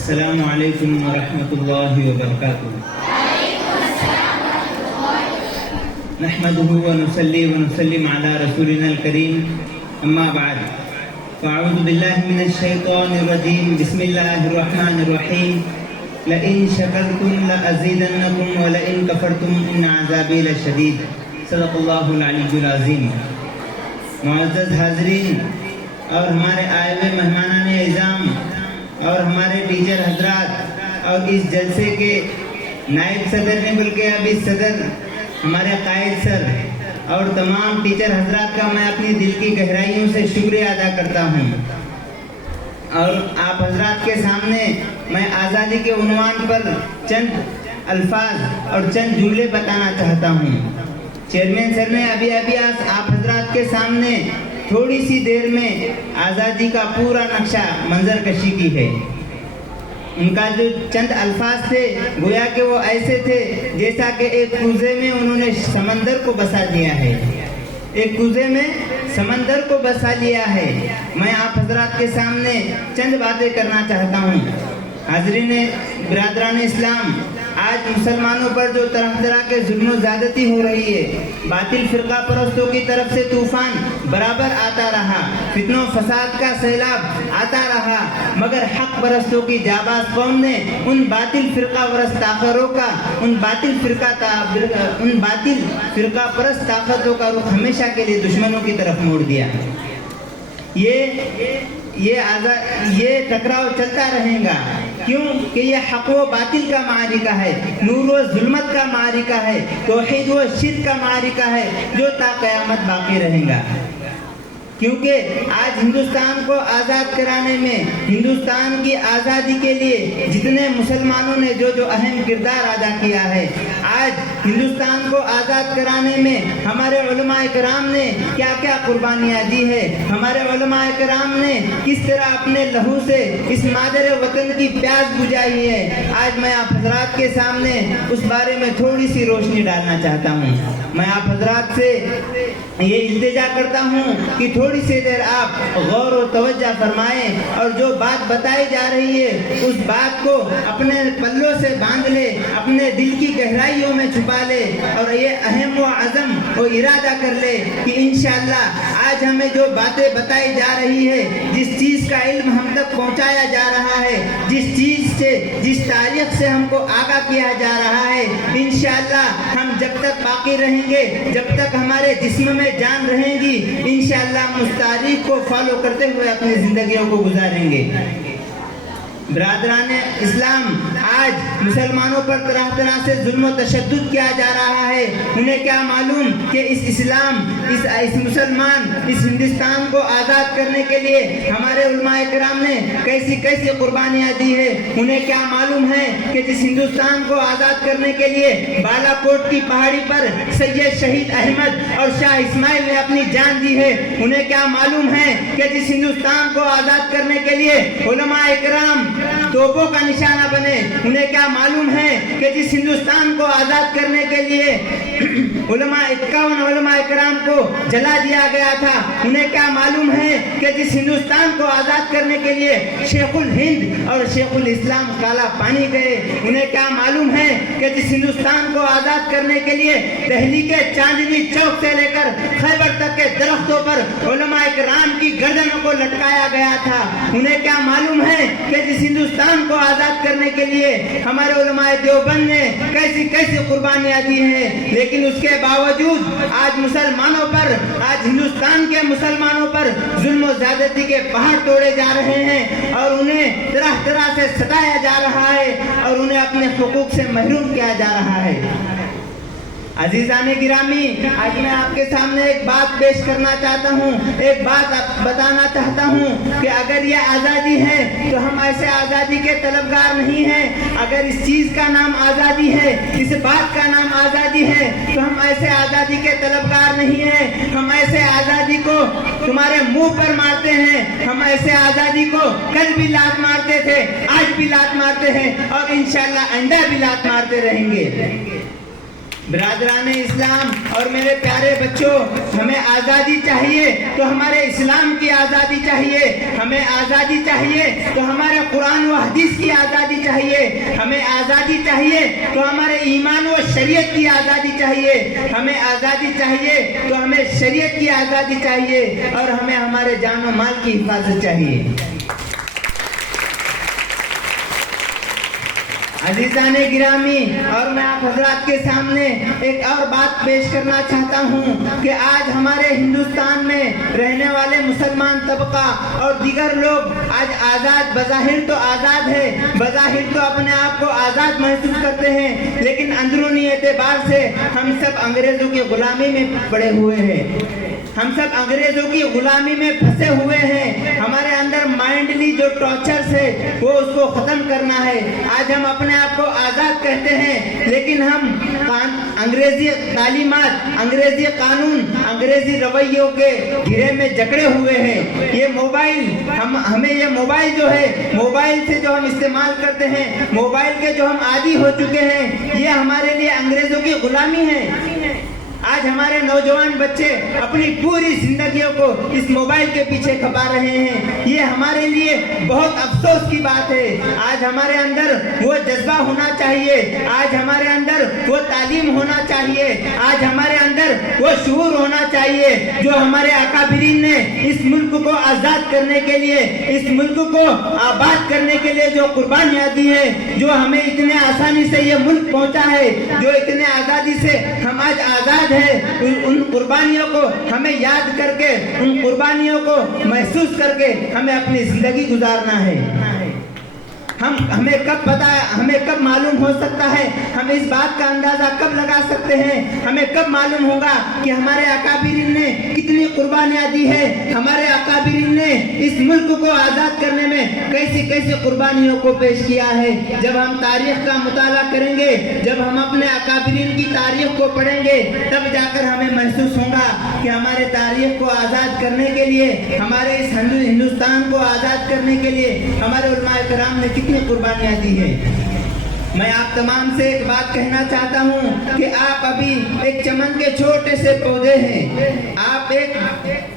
السلام علیکم ورحمۃ اللہ وبرکاتہ. نحمده ونصلي ونسلم على رسولنا الكريم اما بعد فاعوذ بالله من الشيطان الرجيم. بسم الله الرحمن الرحيم. لئن شكرتم لأزيدنكم ولئن كفرتم ان عذابي لشديد. صدق اللہ العلی العظیم. معزز حاضرین اور ہمارے آئے ہوئے مہمانان اعظام اور ہمارے ٹیچر حضرات اور اس جلسے کے نائب صدر نے بلکہ اب اس صدر ہمارے قائد سر اور تمام ٹیچر حضرات کا میں اپنی دل کی گہرائیوں سے شکریہ ادا کرتا ہوں. اور آپ حضرات کے سامنے میں آزادی کے عنوان پر چند الفاظ اور چند جملے بتانا چاہتا ہوں. چیئرمین سر نے ابھی آپ حضرات کے سامنے تھوڑی سی دیر میں آزادی کا پورا نقشہ منظر کشی کی ہے. ان کا جو چند الفاظ تھے گویا کہ وہ ایسے تھے جیسا کہ ایک کوزے میں انہوں نے سمندر کو بسا دیا ہے. ایک کوزے میں سمندر کو بسا لیا ہے. میں آپ حضرات کے سامنے چند باتیں کرنا چاہتا ہوں. حاضرین برادران اسلام، آج مسلمانوں پر جو طرح طرح کے ظلم و زیادتی ہو رہی ہے، باطل فرقہ پرستوں کی طرف سے طوفان برابر آتا رہا، فتنہ و فساد کا سیلاب آتا رہا، مگر حق پرستوں کی جاباز قوم نے ان باطل فرقہ پرست طاقتوں کا ان باطل فرقہ پرست طاقتوں کا رخ ہمیشہ کے لیے دشمنوں کی طرف موڑ دیا. یہ ٹکراؤ چلتا رہے گا، کیوں کہ یہ حق و باطل کا معرکہ ہے، نور و ظلمت کا معرکہ ہے، توحید و شرک کا معرکہ ہے جو تا قیامت باقی رہے گا. کیونکہ آج ہندوستان کو آزاد کرانے میں، ہندوستان کی آزادی کے لیے جتنے مسلمانوں نے جو اہم کردار ادا کیا ہے، آج ہندوستان کو آزاد کرانے میں ہمارے علماء کرام نے کیا کیا قربانیاں دی ہے، ہمارے علماء کرام نے کس طرح اپنے لہو سے اس مادر وطن کی پیاس بجھائی ہے. آج میں آپ حضرات کے سامنے اس بارے میں تھوڑی سی روشنی ڈالنا چاہتا ہوں. میں آپ حضرات سے یہ التجا کرتا ہوں کہ تھوڑی سی دیر آپ غور و توجہ فرمائیں اور جو بات بتائی جا رہی ہے اس بات کو اپنے پلوں سے باندھ لے، اپنے دل کی گہرائیوں میں چھپا لے اور یہ اہم و عزم و ارادہ کر لے کہ انشاءاللہ آج ہمیں جو باتیں بتائی جا رہی ہے، جس چیز کا علم ہم تک پہنچایا جا رہا ہے، جس چیز سے، جس تاریخ سے ہم کو آگاہ کیا جا رہا ہے، انشاءاللہ ہم جب تک باقی رہیں گے، جب تک ہمارے جسم میں جان رہیں گی، انشاءاللہ ہم اس تاریخ کو فالو کرتے ہوئے اپنی زندگیوں کو گزاریں گے. برادران اسلام، آج مسلمانوں پر طرح طرح سے ظلم و تشدد کیا جا رہا ہے. انہیں کیا معلوم کہ اس اسلام، اس مسلمان، اس ہندوستان کو آزاد کرنے کے لیے ہمارے علماء کرام نے کیسی کیسی قربانیاں دی ہے. انہیں کیا معلوم ہے کہ جس ہندوستان کو آزاد کرنے کے لیے بالا کوٹ کی پہاڑی پر سید شہید احمد اور شاہ اسماعیل نے اپنی جان دی ہے. انہیں کیا معلوم ہے کہ جس ہندوستان کو آزاد کرنے کے لیے علماء کرام توپوں کا نشانہ بنے. انہیں کیا معلوم ہے کہ جس ہندوستان کو آزاد کرنے کے لیے 51 علماء کرام کو جلا دیا گیا تھا. انہیں کیا معلوم ہے کہ جس ہندوستان کو آزاد کرنے کے لیے شیخ الہند اور شیخ الاسلام کالا پانی گئے. انہیں کیا معلوم ہے کہ جس ہندوستان کو آزاد کرنے کے لیے دہلی کے چاندنی چوک سے لے کر خیبر تک کے درختوں پر علماء کرام کی گردنوں کو لٹکایا گیا تھا. انہیں کیا معلوم ہے کہ جس ہندوستان کو آزاد کرنے کے لیے ہمارے علماء دیوبند نے کیسی کیسی قربانیاں دی ہیں. لیکن اس کے باوجود آج مسلمانوں پر، آج ہندوستان کے مسلمانوں پر ظلم و زیادتی کے پہاڑ توڑے جا رہے ہیں اور انہیں طرح طرح سے ستایا جا رہا ہے اور انہیں اپنے حقوق سے محروم کیا جا رہا ہے. عزیزان گرامی، آج میں آپ کے سامنے ایک بات پیش کرنا چاہتا ہوں، ایک بات بتانا چاہتا ہوں کہ اگر یہ آزادی ہے تو ہم ایسے آزادی کے طلبگار نہیں ہیں. اگر اس چیز کا نام آزادی ہے، اس بات کا نام آزادی ہے تو ہم ایسے آزادی کے طلبگار نہیں ہیں. ہم ایسے آزادی کو تمہارے منہ پر مارتے ہیں. ہم ایسے آزادی کو کل بھی لات مارتے تھے، آج بھی لات مارتے ہیں اور انشاءاللہ آئندہ بھی لات مارتے رہیں گے. برادران اسلام اور میرے پیارے بچوں، ہمیں آزادی چاہیے تو ہمارے اسلام کی آزادی چاہیے، ہمیں آزادی چاہیے تو ہمارے قرآن و حدیث کی آزادی چاہیے, ہمیں آزادی چاہیے تو ہمارے ایمان و شریعت کی آزادی چاہیے, ہمیں آزادی چاہیے تو ہمیں شریعت کی آزادی چاہیے, اور ہمیں ہمارے جان و مال کی حفاظت چاہیے. عزیزان گرامی, اور میں آپ حضرات کے سامنے ایک اور بات پیش کرنا چاہتا ہوں کہ آج ہمارے ہندوستان میں رہنے والے مسلمان طبقہ اور دیگر لوگ آج آزاد, بظاہر تو آزاد ہے, بظاہر تو اپنے آپ کو آزاد محسوس کرتے ہیں, لیکن اندرونی اعتبار سے ہم سب انگریزوں کی غلامی میں پڑے ہوئے ہیں, ہم سب انگریزوں کی غلامی میں پھنسے ہوئے ہیں. ہمارے اندر مائنڈلی جو ٹارچرز ہے وہ اس کو ختم کرنا ہے. آج ہم اپنے آپ کو آزاد کہتے ہیں, لیکن ہم انگریزی تعلیمات, انگریزی قانون, انگریزی رویوں کے گھیرے میں جکڑے ہوئے ہیں. یہ موبائل, ہمیں یہ موبائل جو ہے, موبائل سے جو ہم استعمال کرتے ہیں, موبائل کے جو ہم عادی ہو چکے ہیں, یہ ہمارے لیے انگریزوں کی غلامی ہے. آج ہمارے نوجوان بچے اپنی پوری زندگیوں کو اس موبائل کے پیچھے کھپا رہے ہیں. یہ ہمارے لیے بہت افسوس کی بات ہے. آج ہمارے اندر وہ جذبہ ہونا چاہیے, آج ہمارے اندر وہ تعلیم ہونا چاہیے, آج ہمارے اندر وہ شعور ہونا چاہیے جو ہمارے اکابرین نے اس ملک کو آزاد کرنے کے لیے, اس ملک کو آباد کرنے کے لیے جو قربانیاں دی ہیں, جو ہمیں اتنے آسانی سے یہ ملک پہنچا ہے, جو اتنے آزادی سے ہم آج آزاد ہے, ان قربانیوں کو ہمیں یاد کر کے, ان قربانیوں کو محسوس کر کے ہمیں اپنی زندگی گزارنا ہے. ہمیں کب معلوم ہو سکتا ہے, ہم اس بات کا اندازہ کب لگا سکتے ہیں, ہمیں کب معلوم ہوگا کہ ہمارے اکابرین نے کتنی قربانیاں دی ہے, ہمارے اکابرین نے اس ملک کو آزاد کرنے میں کیسی کیسی قربانیوں کو پیش کیا ہے. جب ہم تاریخ کا مطالعہ کریں گے, جب ہم اپنے اکابرین کی تاریخ کو پڑھیں گے, تب جا کر ہمیں محسوس ہوگا کہ ہمارے تاریخ کو آزاد کرنے کے لیے, ہمارے اس ہندوستان کو آزاد کرنے کے لیے ہمارے علماء کرام نے کتنی قربانیاں دی ہیں. میں آپ تمام سے ایک بات کہنا چاہتا ہوں کہ آپ ابھی ایک چمن کے چھوٹے سے پودے ہیں, آپ ایک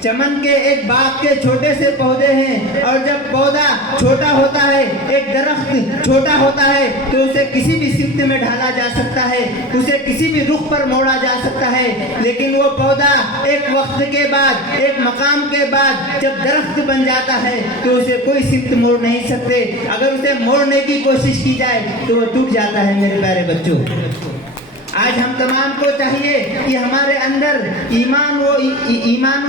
چمن کے ایک باغ کے چھوٹے سے پودے ہیں, اور جب پودا چھوٹا ہوتا ہے, ایک درخت چھوٹا ہوتا ہے, تو اسے کسی بھی سمت میں ڈھالا جا سکتا ہے, اسے کسی بھی رخ پر موڑا جا سکتا ہے, لیکن وہ پودا ایک وقت کے بعد, ایک مقام کے بعد جب درخت بن جاتا ہے تو اسے کوئی سمت موڑ نہیں سکتے. اگر اسے موڑنے کی کوشش کی جائے تو وہ ٹوٹ جاتا ہے. میرے پیارے بچوں, آج ہم تمام کو چاہیے کہ ہمارے اندر ایمان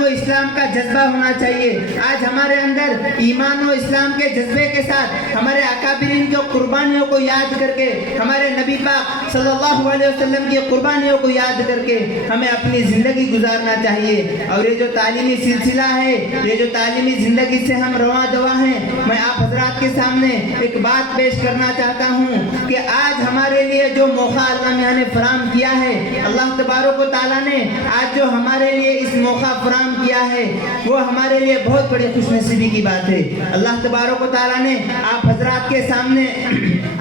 و اسلام کا جذبہ ہونا چاہیے. آج ہمارے اندر ایمان و اسلام کے جذبے کے ساتھ ہمارے اکابرین کی قربانیوں کو یاد کر کے, ہمارے نبی پاک صلی اللہ علیہ وسلم کی قربانیوں کو یاد کر کے ہمیں اپنی زندگی گزارنا چاہیے. اور یہ جو تعلیمی سلسلہ ہے, یہ جو تعلیمی زندگی سے ہم رواں دوا ہیں, میں آپ حضرات کے سامنے ایک بات پیش کرنا چاہتا ہوں کہ آج ہمارے لیے جو موقع اللہ میاں نے فراہم کیا ہے, اللہ تبارک و تعالیٰ نے آج جو ہمارے لیے اس موقع فراہم کیا ہے, وہ ہمارے لیے بہت بڑی خوش نصیبی کی بات ہے. اللہ تبارک و تعالیٰ نے آپ حضرات کے سامنے,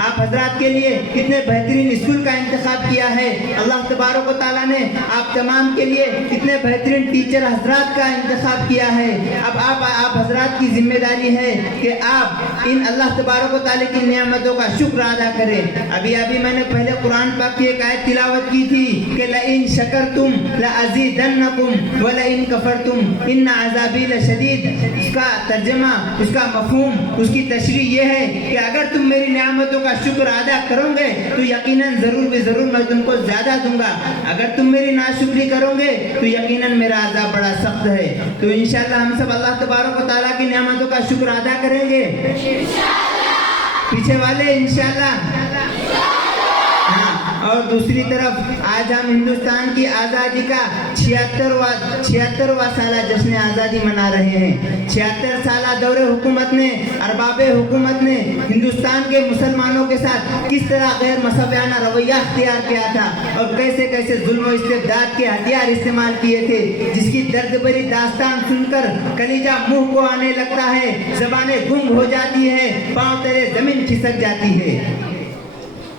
آپ حضرات کے لیے کتنے بہترین اسکول کا انتخاب کیا ہے. اللہ تبارک و تعالیٰ نے آپ تمام کے لیے کتنے بہترین ٹیچر حضرات کا انتخاب کیا ہے. اب آپ حضرات کی ذمہ داری ہے کہ آپ ان اللہ تبارک و تعالیٰ کی نعمتوں کا شکر ادا کریں. ابھی میں نے پہلے قرآن پاک کی ایک آیت تلاوت کی تھی کہ لئن شکرتم لازیدنکم ولئن کفرتم ان عذابی لشدید. اس کا ترجمہ, اس کا مفہوم, اس کی تشریح یہ ہے کہ اگر تم میری نعمتوں کا شکر ادا کرو گے تو یقیناً ضرور میں تم کو زیادہ دوں گا, اگر تم میری ناشکری کرو گے تو یقیناً میرا عذاب بڑا سخت ہے. تو انشاءاللہ ہم سب اللہ تبارک و تعالیٰ کی نعمتوں کا شکر ادا کریں گے. پیچھے والے انشاءاللہ. اور دوسری طرف آج ہم ہندوستان کی آزادی کا 76واں سالہ جشن آزادی منا رہے ہیں. 76 سالہ دور حکومت نے, ارباب حکومت نے ہندوستان کے مسلمانوں کے ساتھ کس طرح غیر مساویانہ رویہ اختیار کیا تھا, اور کیسے کیسے ظلم و استبداد کے ہتھیار استعمال کیے تھے, جس کی درد بھری داستان سن کر کلیجہ منہ کو آنے لگتا ہے, زبانیں گنگ ہو جاتی ہے, پاؤں تلے زمین کھسک جاتی ہے.